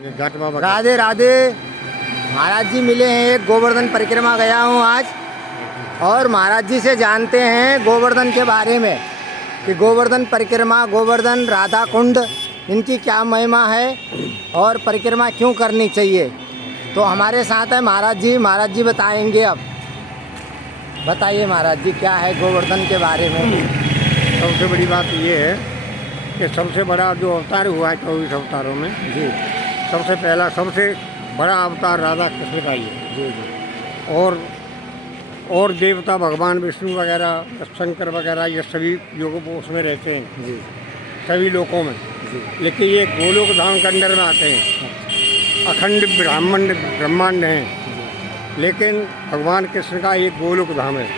राधे राधे। महाराज जी मिले हैं, एक गोवर्धन परिक्रमा गया हूँ आज, और महाराज जी से जानते हैं गोवर्धन के बारे में कि गोवर्धन परिक्रमा, गोवर्धन राधा कुंड, इनकी क्या महिमा है और परिक्रमा क्यों करनी चाहिए। तो हमारे साथ है महाराज जी बताएंगे। अब बताइए महाराज जी, क्या है गोवर्धन के बारे में। सबसे बड़ी बात ये है कि सबसे बड़ा जो अवतार हुआ है 24 अवतारों में जी सबसे पहला सबसे बड़ा अवतार राधा कृष्ण का ही है। जी जी। और देवता भगवान विष्णु वगैरह, शंकर वगैरह, ये सभी लोगों को उसमें रहते हैं जी सभी लोकों में जी। लेकिन ये गोलोक धाम के अंदर में आते हैं। अखंड ब्रह्मांड हैं, लेकिन भगवान कृष्ण का एक गोलोक धाम है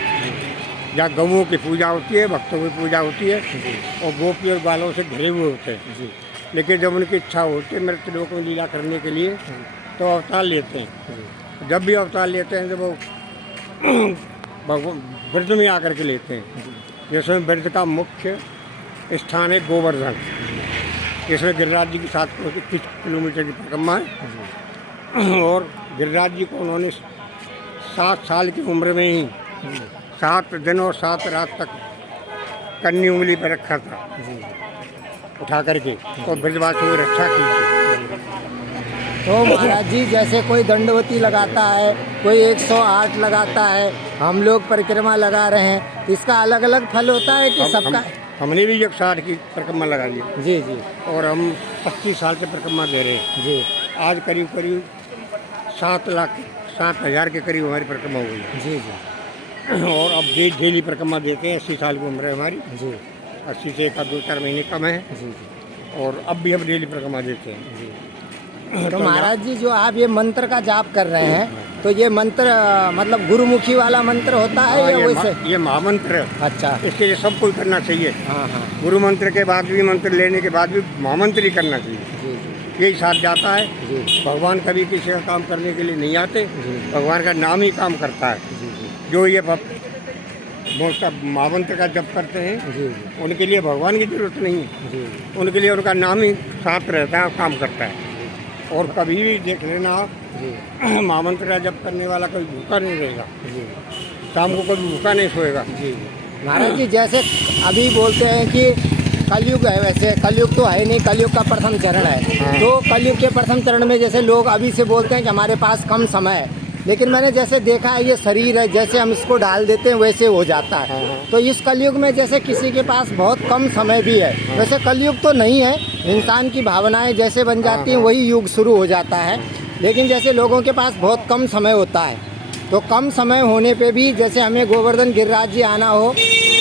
जहाँ गौओं की पूजा होती है, भक्तों की पूजा होती है और गोपी और बालों से घिरे हुए होते हैं। लेकिन जब उनकी इच्छा होती है मृत्यु लोक में लीला करने के लिए तो अवतार लेते हैं। जब भी अवतार लेते हैं तो वो भगवान ब्रज में आकर के लेते हैं। जिसमें ब्रज का मुख्य स्थान है गोवर्धन। इसमें गिरिराज जी की 7 किलोमीटर की परिक्रमा है और गिरिराज जी को उन्होंने 7 साल की उम्र में ही 7 दिन और 7 रात तक कन्नी उंगली पर रखा था उठा करके और ब्रजवासियों की रक्षा की थी। तो महाराज जी जैसे कोई दंडवती लगाता है, कोई 108 लगाता है, हम लोग परिक्रमा लगा रहे हैं, इसका अलग अलग फल होता है कि सबका। हमने भी 160 की परिक्रमा लगा ली जी जी। और हम 25 साल से परिक्रमा दे रहे हैं जी। आज करीब 7,07,000 के करीब हमारी परिक्रमा हो गई है। जी जी। और अब डेली परिक्रमा देते हैं। 80 साल की उम्र है हमारी। जी। 80 से 1-2-4 महीने कम है। जी जी। और अब भी हम डेली परिक्रमा देते हैं। जी। तो महाराज जी जो आप ये मंत्र का जाप कर रहे हैं, तो ये मंत्र मतलब गुरुमुखी वाला मंत्र होता है या वैसे? ये महामंत्र है। अच्छा। इसके लिए सब कुछ करना चाहिए। हाँ हाँ। गुरु मंत्र के बाद भी, मंत्र लेने के बाद भी महामंत्र ही करना चाहिए। जी जी। यही साथ जाता है। जी। भगवान कभी किसी का काम करने के लिए नहीं आते, जी। भगवान का नाम ही काम करता है। जी जी। जो ये महामंत्र का जप करते हैं जी जी। उनके लिए भगवान की जरूरत नहीं है। जी। उनके लिए उनका नाम ही साथ रहता है, काम करता है। और कभी भी देख लेना आप, महामंत्र का जप करने वाला कोई भूखा नहीं रहेगा। जी। शाम को कभी भूखा नहीं सोएगा। जी। महाराज जी जैसे अभी बोलते हैं कि कलयुग है, वैसे कलयुग तो है नहीं, कलयुग का प्रथम चरण है। हाँ। तो कलयुग के प्रथम चरण में जैसे लोग अभी से बोलते हैं कि हमारे पास कम समय है, लेकिन मैंने जैसे देखा है ये शरीर है, जैसे हम इसको डाल देते हैं वैसे हो जाता है। हाँ। तो इस कलयुग में जैसे किसी के पास बहुत कम समय भी है, वैसे कलयुग तो नहीं है, इंसान की भावनाएं जैसे बन जाती हैं वही युग शुरू हो जाता है। लेकिन जैसे लोगों के पास बहुत कम समय होता है, तो कम समय होने पे भी जैसे हमें गोवर्धन गिरिराज जी आना हो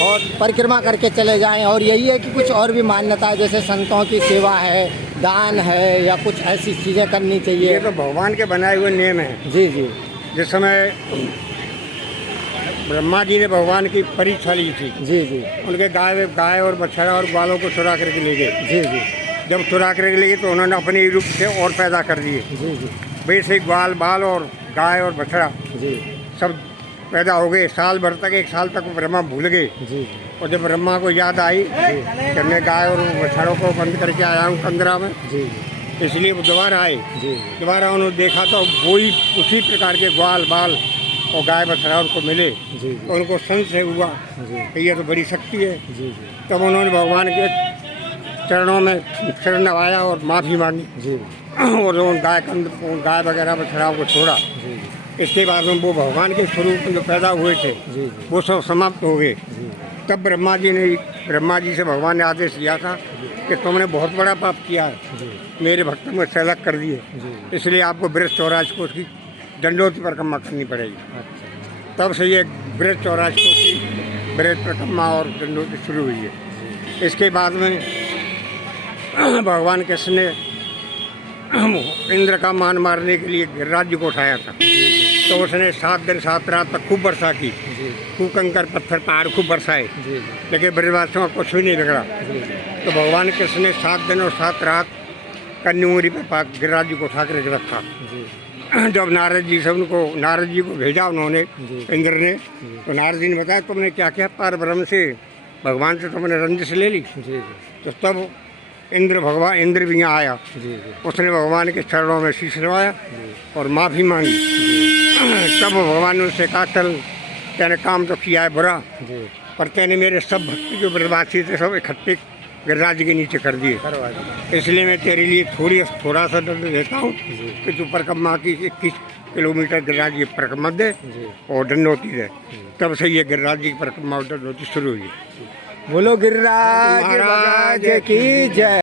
और परिक्रमा करके चले जाएं, और यही है कि कुछ और भी मान्यता है, जैसे संतों की सेवा है, दान है, या कुछ ऐसी चीज़ें करनी चाहिए। ये तो भगवान के बनाए हुए नियम हैं। जी जी। जिस समय ब्रह्मा जी ने भगवान की परीक्षा ली थी, जी जी। उनके गाय और बछड़ा और ग्वालों को चुरा करके ले गए। जी जी। जब चुरा करके ले गए तो उन्होंने अपने रूप से और पैदा कर दिए। जी जी। वैसे ग्वाल बाल और गाय और बछड़ा जी। सब पैदा हो गए। साल भर तक, 1 साल तक ब्रह्मा भूल गए। जी। और जब ब्रह्मा को याद आई कि मैं गाय और बछड़ों को बंद करके आया हूँ कंदरा में, जी। इसलिए वो दोबारा आए। जी। दोबारा उन्होंने देखा तो वही उसी प्रकार के ग्वाल बाल और गाय बछड़ा उनको मिले। जी। तो उनको संशय हुआ जी। कि ये तो बड़ी शक्ति है। जी। तब उन्होंने भगवान के चरणों में शरण नवाया और माफ़ी मांगी। जी। और उन गाय वगैरह बछड़ाओं को छोड़ा। जी। इसके बाद में वो भगवान के स्वरूप में जो पैदा हुए थे जी। वो सब समाप्त हो गए। जी। तब ब्रह्मा जी से भगवान ने आदेश दिया था कि तुमने बहुत बड़ा पाप किया है, मेरे भक्तों में सलग कर दिए, इसलिए आपको ब्रज 84 कोष की दंडोती परिक्रमा करनी पड़ेगी। अच्छा। तब से ये ब्रज 84 कोष की ब्रज परिक्रमा और दंडोती शुरू हुई है। इसके बाद में भगवान कृष्ण ने इंद्र का मान मारने के लिए गिरिराज जी को उठाया था। तो उसने 7 दिन 7 रात तक खूब वर्षा की, खूब कंकर पत्थर पहाड़ खूब बरसाए, लेकिन ब्रजवासियों का कुछ भी नहीं बिगड़ा। तो भगवान कृष्ण ने 7 दिन और 7 रात कन्नी उंगली पर गिरिराज जी को उठा कर रखा। जब नारद जी को भेजा उन्होंने, इंद्र ने, तो नारद जी ने बताया तुमने क्या किया, पार ब्रह्म से, भगवान से तुमने रंजिश ले ली। तो तब इंद्र भगवान इंद्र भी यहाँ आया, जी जी उसने भगवान के चरणों में शीश नवाया और माफ़ी मांगी। तब भगवान ने उससे कहा, चल तेने काम तो किया है बुरा, जी पर तेने मेरे सब भक्त जो ब्रजवासी थे सब इकट्ठे गिरिराज जी के नीचे कर दिए, करवा दी। इसलिए मैं तेरे लिए थोड़ा सा दंड देता हूँ कि तू परिक्रमा की 21 किलोमीटर गिरिराज की परिक्रमा दे जी और दंडोती दे। तब से ये गिरिराज जी की परिक्रमा और दंडोती शुरू हुई। बोलो गिरिराज महाराज की जय।